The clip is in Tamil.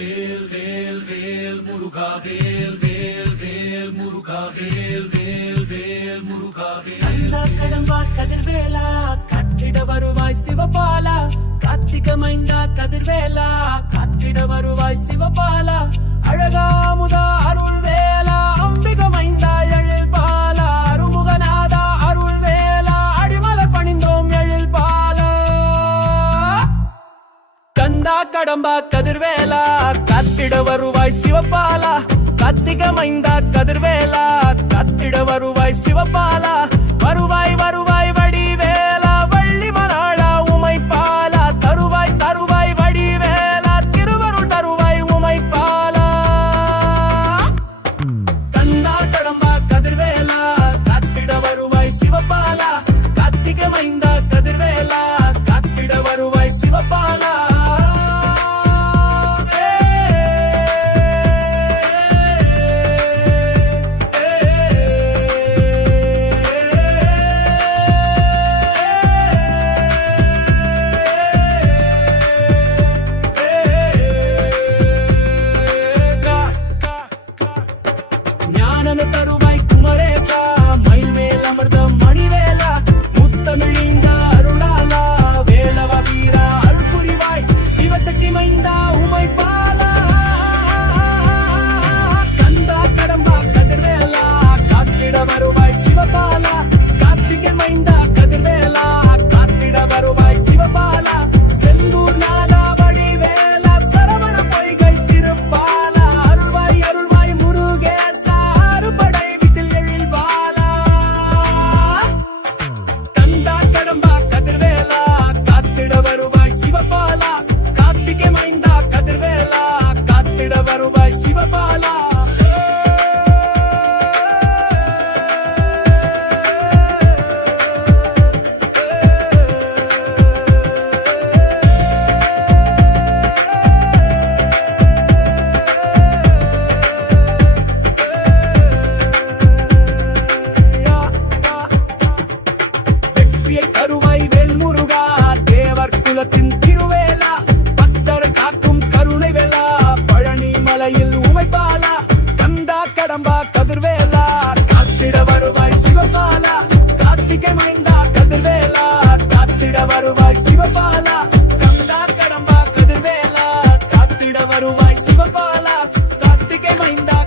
வேல் வேல் வேல் முருகா வேல் வேல் வேல் முருகா வேல் வேல் வேல் முருகா வேல் கண்ணா கடம்பா கதிர்வேலா காற்றிட வருவாய் சிவபாலா கார்த்திக மைந்தா கதிர்வேலா காற்றிட வருவாய் சிவபாலா அழகா முதா அருள் கடம்பா கதிர்வேலா கத்திட வருவாய் சிவபாலா. கார்த்திக மைந்தா கதிர்வேலா கத்திட வருவாய் சிவபாலா. வருவாய் வருவாய் வடிவேலா வள்ளி மணாளா உமை பாலா தருவாய் தருவாய் வடிவேலா திருவருள் தருவாய் உமை பாலா கந்தா கடம்பா கதிர்வேலா கத்திட வருவாய் சிவபாலா. கார்த்திக மைந்தா தேவர் குலத்தின் திருவேலா பக்தர் காக்கும் கருணை வேலா பழனி மலையில் உமைப்பாலா கந்தா கடம்பா கதிர்வேலா காத்திட வருவாய் சிவபாலா கார்த்திகை மைந்தா கதிர்வேலா காத்திட வருவாய் சிவபாலா கந்தா கடம்பா கதிர்வேலா காத்திட வருவாய் சிவபாலா கார்த்திகை மைந்தா